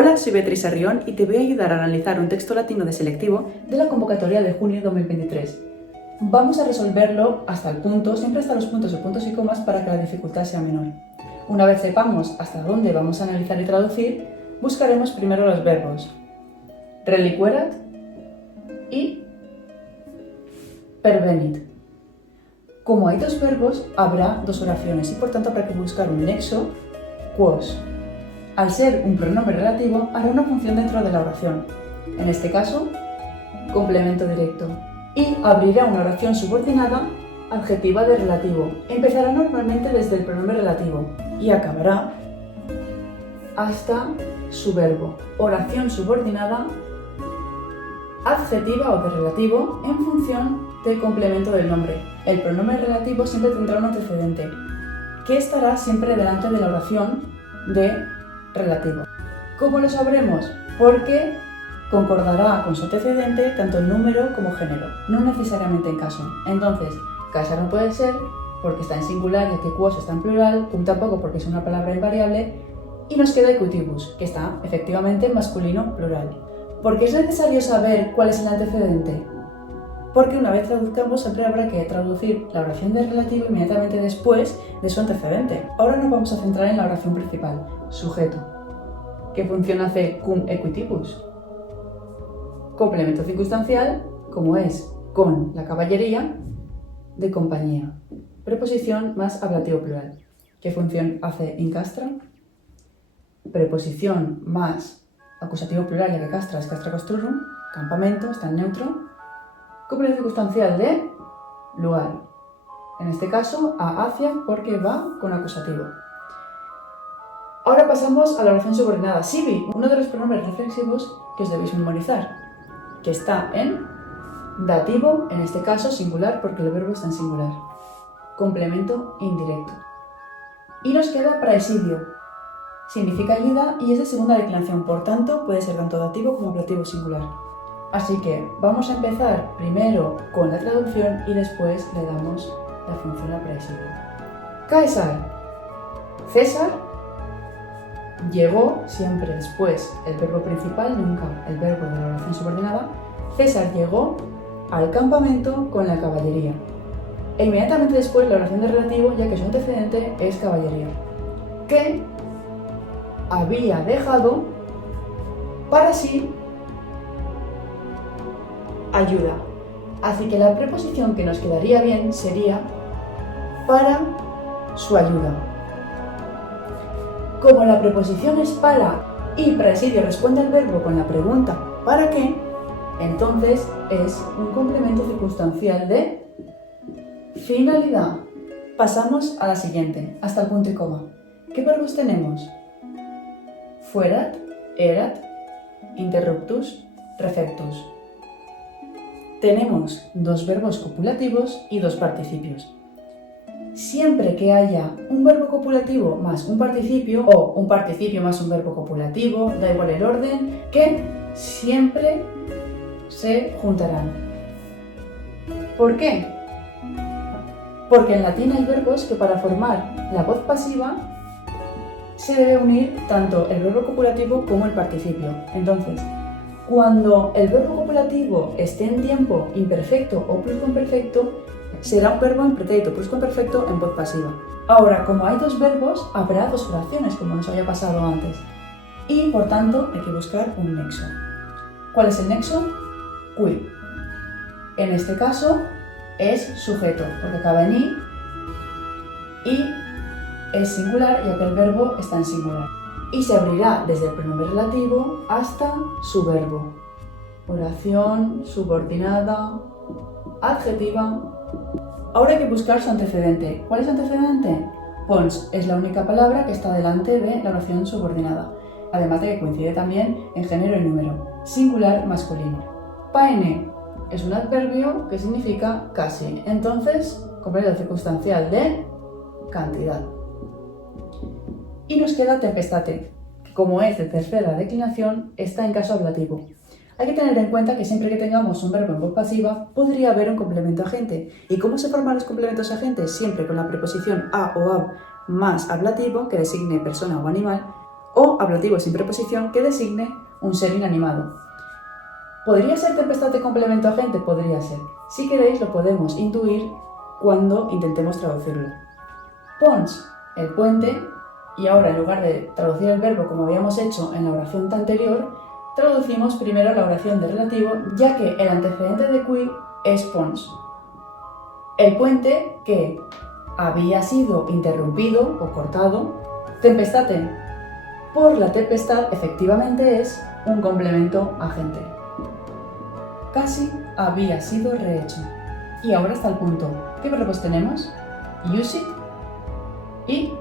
Hola, soy Beatriz Arrión y te voy a ayudar a analizar un texto latino de selectivo de la convocatoria de junio de 2023. Vamos a resolverlo hasta el punto, siempre hasta los puntos o puntos y comas para que la dificultad sea menor. Una vez sepamos hasta dónde vamos a analizar y traducir, buscaremos primero los verbos reliquerat y pervenit. Como hay dos verbos, habrá dos oraciones y por tanto habrá que buscar un nexo quos. Al ser un pronombre relativo, hará una función dentro de la oración. En este caso, complemento directo. Y abrirá una oración subordinada adjetiva de relativo. Empezará normalmente desde el pronombre relativo y acabará hasta su verbo. Oración subordinada adjetiva o de relativo en función del complemento del nombre. El pronombre relativo siempre tendrá un antecedente que estará siempre delante de la oración de relativo. ¿Cómo lo sabremos? Porque concordará con su antecedente tanto en número como género, no necesariamente en caso. Entonces, casa no puede ser porque está en singular, ya que quos está en plural, cum tampoco porque es una palabra invariable, y nos queda equitibus, que está efectivamente en masculino plural. ¿Por qué es necesario saber cuál es el antecedente? Porque una vez traduzcamos siempre habrá que traducir la oración de relativo inmediatamente después de su antecedente. Ahora nos vamos a centrar en la oración principal, sujeto. ¿Qué función hace cum equitibus? Complemento circunstancial, como es con la caballería, de compañía. Preposición más ablativo plural. ¿Qué función hace incastra? Preposición más acusativo plural, ya que castra es castra castrurum, campamento, está en neutro. Complemento circunstancial de lugar. En este caso, a hacia porque va con acusativo. Ahora pasamos a la oración subordinada. Sibi, uno de los pronombres reflexivos que os debéis memorizar, que está en dativo, en este caso singular porque el verbo está en singular. Complemento indirecto. Y nos queda praesidio. Significa ayuda y es de segunda declinación, por tanto puede ser tanto dativo como ablativo singular. Así que vamos a empezar primero con la traducción y después le damos la función a praesidio. Caesar. César llegó, siempre después el verbo principal, nunca el verbo de la oración subordinada. César llegó al campamento con la caballería. E inmediatamente después la oración de relativo, ya que su antecedente es caballería. Que había dejado para sí ayuda. Así que la preposición que nos quedaría bien sería para su ayuda. Como la preposición es para y praesidio responde al verbo con la pregunta ¿para qué?, entonces es un complemento circunstancial de finalidad. Pasamos a la siguiente, hasta el punto y coma. ¿Qué verbos tenemos? Fuerat, erat, interruptus, refectus. Tenemos dos verbos copulativos y dos participios. Siempre que haya un verbo copulativo más un participio o un participio más un verbo copulativo, da igual el orden, que siempre se juntarán. ¿Por qué? Porque en latín hay verbos que para formar la voz pasiva se debe unir tanto el verbo copulativo como el participio. Entonces, cuando el verbo copulativo esté en tiempo imperfecto o pluscuamperfecto, será un verbo en pretérito pluscuamperfecto en voz pasiva. Ahora, como hay dos verbos, habrá dos oraciones, como nos había pasado antes. Y, por tanto, hay que buscar un nexo. ¿Cuál es el nexo? Qui. En este caso, es sujeto, porque acaba en i y es singular, ya que el verbo está en singular. Y se abrirá desde el pronombre relativo hasta su verbo. Oración subordinada, adjetiva. Ahora hay que buscar su antecedente. ¿Cuál es su antecedente? Pons es la única palabra que está delante de la oración subordinada, además de que coincide también en género y número, singular masculino. Paene es un adverbio que significa casi, entonces complemento circunstancial de cantidad. Y nos queda tempestate, que como es de tercera declinación, está en caso ablativo. Hay que tener en cuenta que siempre que tengamos un verbo en voz pasiva, podría haber un complemento agente. ¿Y cómo se forman los complementos agentes? Siempre con la preposición a o ab más ablativo, que designe persona o animal, o ablativo sin preposición que designe un ser inanimado. ¿Podría ser tempestad de complemento agente? Podría ser. Si queréis lo podemos intuir cuando intentemos traducirlo. Pons, el puente, y ahora en lugar de traducir el verbo como habíamos hecho en la oración anterior, traducimos primero la oración de relativo, ya que el antecedente de qui es pons. El puente que había sido interrumpido o cortado, tempestate. Por la tempestad efectivamente es un complemento agente. Casi había sido rehecho. Y ahora está el punto. ¿Qué verbos tenemos? Use it y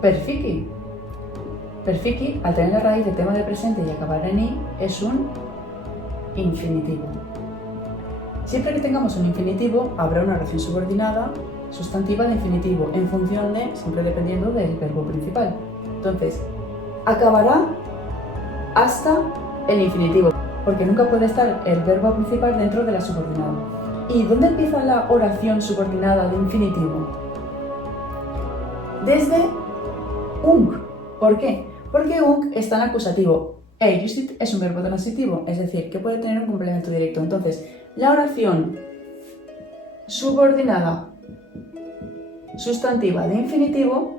perfici. Perfici, al tener la raíz de tema de presente y acabar en i, es un infinitivo. Siempre que tengamos un infinitivo, habrá una oración subordinada sustantiva de infinitivo, en función de, siempre dependiendo del verbo principal. Entonces, acabará hasta el infinitivo, porque nunca puede estar el verbo principal dentro de la subordinada. ¿Y dónde empieza la oración subordinada de infinitivo? Desde ung. ¿Por qué? Porque ung está en acusativo. Use it es un verbo transitivo, es decir, que puede tener un complemento directo. Entonces, la oración subordinada sustantiva de infinitivo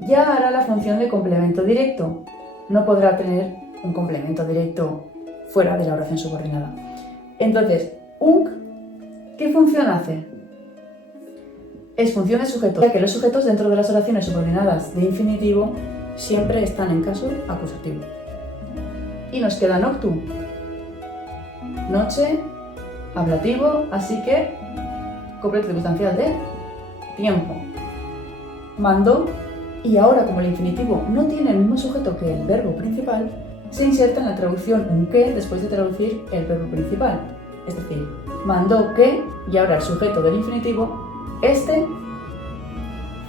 ya hará la función de complemento directo. No podrá tener un complemento directo fuera de la oración subordinada. Entonces, ung, ¿qué función hace? Es función de sujeto, ya que los sujetos dentro de las oraciones subordinadas de infinitivo siempre están en caso acusativo. Y nos queda noctu, noche, ablativo, así que completo circunstancial de tiempo. Mandó, y ahora como el infinitivo no tiene el mismo sujeto que el verbo principal, se inserta en la traducción un que después de traducir el verbo principal. Es decir, mandó que, y ahora el sujeto del infinitivo, este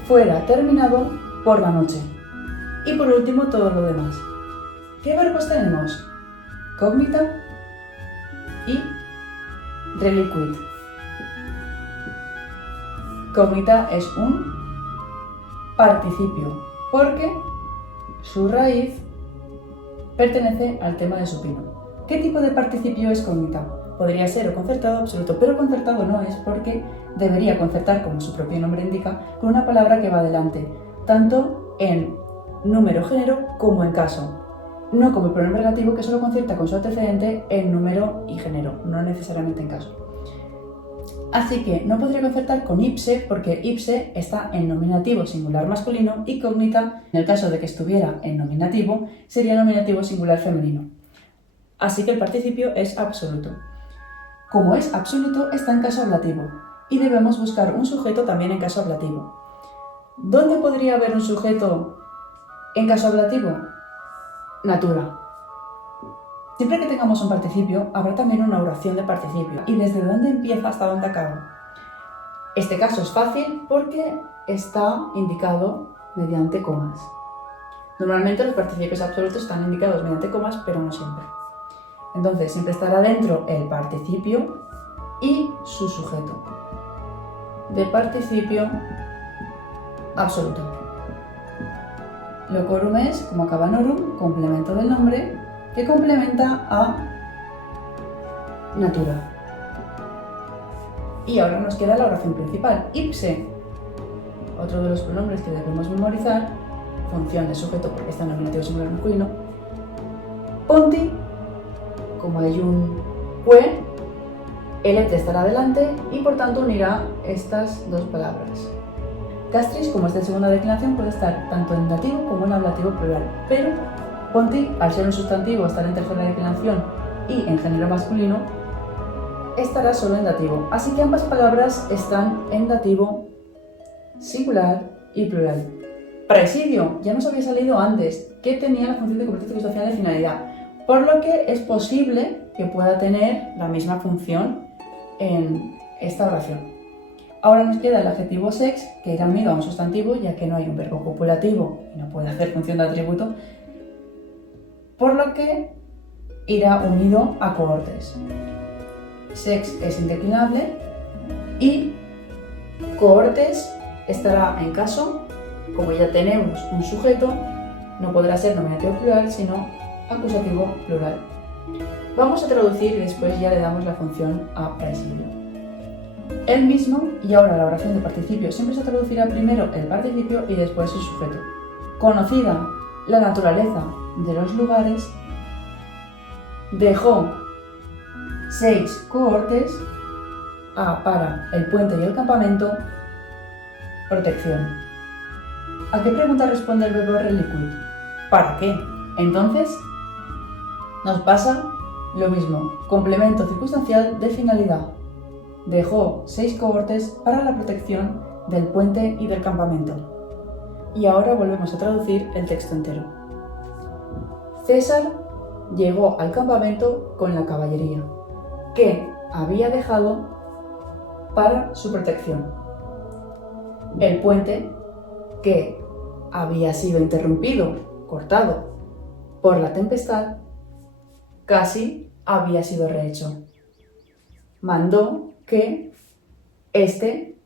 fuera terminado por la noche. Y por último todo lo demás. ¿Qué verbos tenemos? Cognita y reliquit. Cognita es un participio, porque su raíz pertenece al tema de supino. ¿Qué tipo de participio es cognita? Podría ser o concertado o absoluto, pero concertado no es porque debería concertar, como su propio nombre indica, con una palabra que va adelante, tanto en número género como en caso. No como el pronombre relativo que solo concerta con su antecedente en número y género, no necesariamente en caso. Así que no podría concertar con ipse porque ipse está en nominativo singular masculino y cognita, en el caso de que estuviera en nominativo, sería nominativo singular femenino. Así que el participio es absoluto. Como es absoluto, está en caso ablativo y debemos buscar un sujeto también en caso ablativo. ¿Dónde podría haber un sujeto en caso ablativo? Natura. Siempre que tengamos un participio, habrá también una oración de participio. ¿Y desde dónde empieza hasta dónde acaba? Este caso es fácil porque está indicado mediante comas. Normalmente los participios absolutos están indicados mediante comas, pero no siempre. Entonces, siempre estará dentro el participio y su sujeto. De participio absoluto. Locorum es, como acaba en orum, complemento del nombre que complementa a natura. Y ahora nos queda la oración principal, ipse. Otro de los pronombres que debemos memorizar, función de sujeto porque está en nominativo singular masculino. Ponti, como hay un que, el ete estará delante y por tanto unirá estas dos palabras. Castris, como está en segunda declinación, puede estar tanto en dativo como en ablativo plural, pero ponti, al ser un sustantivo, estar en tercera declinación y en género masculino, estará solo en dativo. Así que ambas palabras están en dativo singular y plural. Presidio, ya nos había salido antes, que tenía la función de completo circunstancial de finalidad, por lo que es posible que pueda tener la misma función en esta oración. Ahora nos queda el adjetivo sex, que irá unido a un sustantivo, ya que no hay un verbo copulativo y no puede hacer función de atributo, por lo que irá unido a cohortes. Sex es indeclinable y cohortes estará en caso, como ya tenemos un sujeto, no podrá ser nominativo plural, sino acusativo plural. Vamos a traducir y después ya le damos la función a Praesilio. Él mismo, y ahora la oración de participio siempre se traducirá primero el participio y después el sujeto. Conocida la naturaleza de los lugares, dejó 6 cohortes para el puente y el campamento, protección. ¿A qué pregunta responde el verbo reliquid? ¿Para qué? Entonces, nos pasa lo mismo. Complemento circunstancial de finalidad. Dejó 6 cohortes para la protección del puente y del campamento. Y ahora volvemos a traducir el texto entero. César llegó al campamento con la caballería, que había dejado para su protección. El puente, que había sido interrumpido, cortado por la tempestad, casi había sido rehecho. Mandó que éste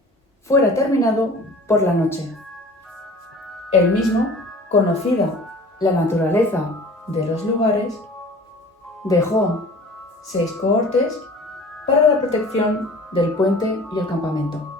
fuera terminado por la noche. Él mismo, conocida la naturaleza de los lugares, dejó 6 cohortes para la protección del puente y el campamento.